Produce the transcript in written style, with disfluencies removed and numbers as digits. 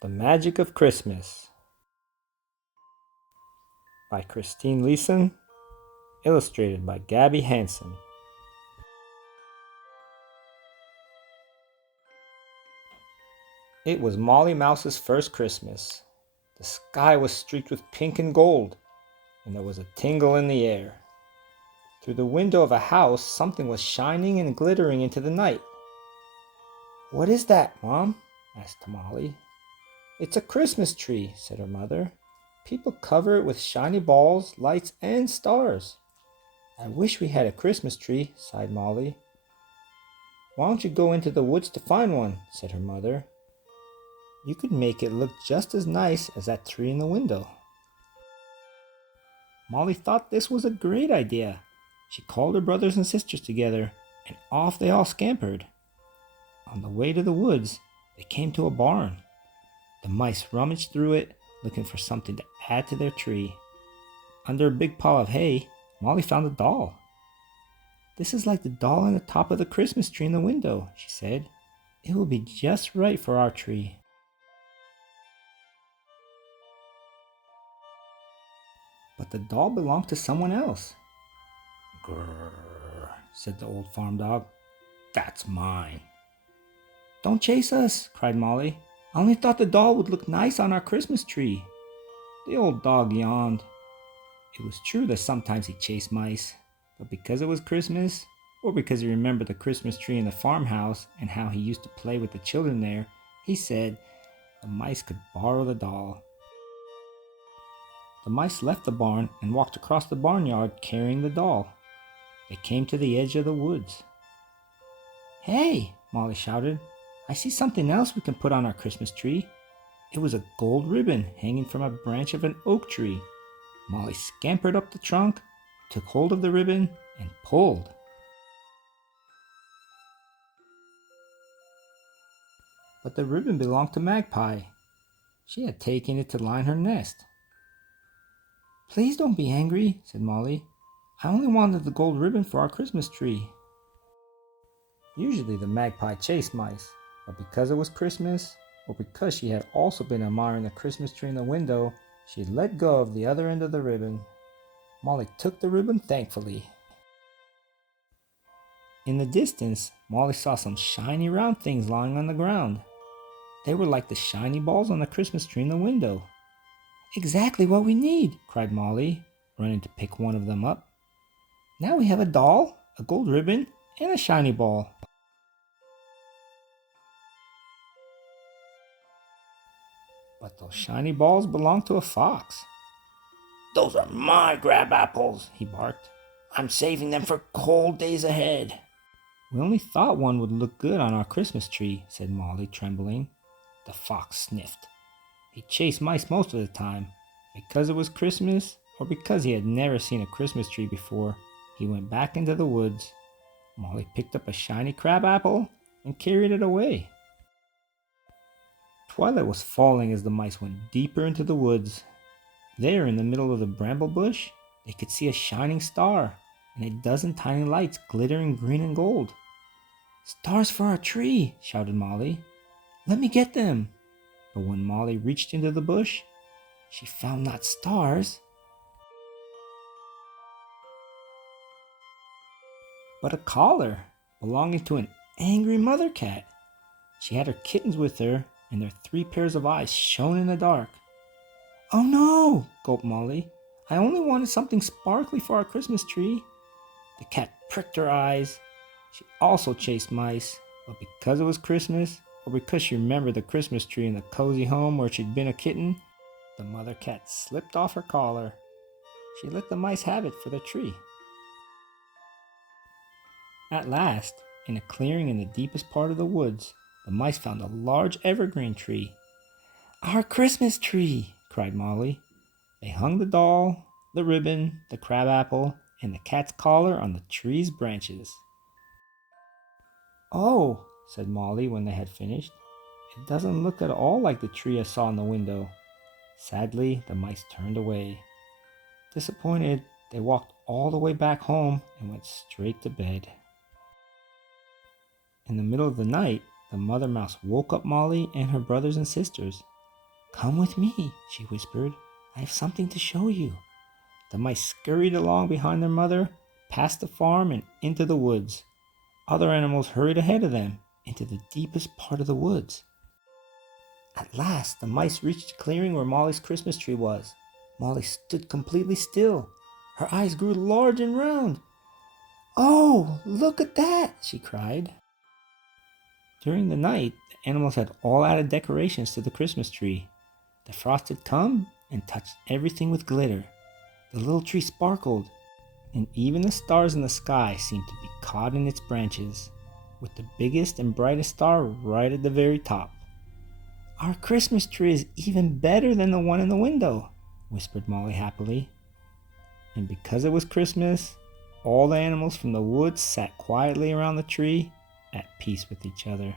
The Magic of Christmas by Christine Leeson, illustrated by Gaby Hansen. It was Molly Mouse's first Christmas. The sky was streaked with pink and gold, and there was a tingle in the air. Through the window of a house, something was shining and glittering into the night. "What is that, Mom?" asked Molly. "It's a Christmas tree," said her mother. "People cover it with shiny balls, lights, and stars." "I wish we had a Christmas tree," sighed Molly. "Why don't you go into the woods to find one?" said her mother. "You could make it look just as nice as that tree in the window." Molly thought this was a great idea. She called her brothers and sisters together, and off they all scampered. On the way to the woods, they came to a barn. The mice rummaged through it, looking for something to add to their tree. Under a big pile of hay, Molly found a doll. "This is like the doll on the top of the Christmas tree in the window," she said. "It will be just right for our tree." But the doll belonged to someone else. "Grrr," said the old farm dog. "That's mine." "Don't chase us," cried Molly. "I only thought the doll would look nice on our Christmas tree." The old dog yawned. It was true that sometimes he chased mice, but because it was Christmas, or because he remembered the Christmas tree in the farmhouse and how he used to play with the children there, he said the mice could borrow the doll. The mice left the barn and walked across the barnyard carrying the doll. They came to the edge of the woods. "Hey!" Molly shouted. "I see something else we can put on our Christmas tree." It was a gold ribbon hanging from a branch of an oak tree. Molly scampered up the trunk, took hold of the ribbon, and pulled. But the ribbon belonged to Magpie. She had taken it to line her nest. "Please don't be angry," said Molly. "I only wanted the gold ribbon for our Christmas tree." Usually the magpie chased mice, but because it was Christmas, or because she had also been admiring the Christmas tree in the window, she let go of the other end of the ribbon. Molly took the ribbon thankfully. In the distance, Molly saw some shiny round things lying on the ground. They were like the shiny balls on the Christmas tree in the window. "Exactly what we need!" cried Molly, running to pick one of them up. "Now we have a doll, a gold ribbon, and a shiny ball." But those shiny balls belonged to a fox. "Those are my grab apples," he barked. "I'm saving them for cold days ahead." "We only thought one would look good on our Christmas tree," said Molly, trembling. The fox sniffed. He chased mice most of the time. Because it was Christmas, or because he had never seen a Christmas tree before, he went back into the woods. Molly picked up a shiny crab apple and carried it away. Twilight was falling as the mice went deeper into the woods. There, in the middle of the bramble bush, they could see a shining star and a dozen tiny lights glittering green and gold. "Stars for our tree!" shouted Molly. "Let me get them!" But when Molly reached into the bush, she found not stars, but a collar belonging to an angry mother cat. She had her kittens with her, and their 3 pairs of eyes shone in the dark. "Oh no!" gulped Molly. "I only wanted something sparkly for our Christmas tree." The cat pricked her eyes. She also chased mice, but because it was Christmas, or because she remembered the Christmas tree in the cozy home where she'd been a kitten, the mother cat slipped off her collar. She let the mice have it for their tree. At last, in a clearing in the deepest part of the woods, the mice found a large evergreen tree. "Our Christmas tree!" cried Molly. They hung the doll, the ribbon, the crabapple, and the cat's collar on the tree's branches. "Oh," said Molly when they had finished, "it doesn't look at all like the tree I saw in the window." Sadly, the mice turned away. Disappointed, they walked all the way back home and went straight to bed. In the middle of the night, the mother mouse woke up Molly and her brothers and sisters. "Come with me," she whispered. "I have something to show you." The mice scurried along behind their mother, past the farm and into the woods. Other animals hurried ahead of them, into the deepest part of the woods. At last, the mice reached the clearing where Molly's Christmas tree was. Molly stood completely still. Her eyes grew large and round. "Oh, look at that!" she cried. During the night, the animals had all added decorations to the Christmas tree. The frost had come and touched everything with glitter. The little tree sparkled, and even the stars in the sky seemed to be caught in its branches, with the biggest and brightest star right at the very top. "Our Christmas tree is even better than the one in the window," whispered Molly happily. And because it was Christmas, all the animals from the woods sat quietly around the tree, at peace with each other.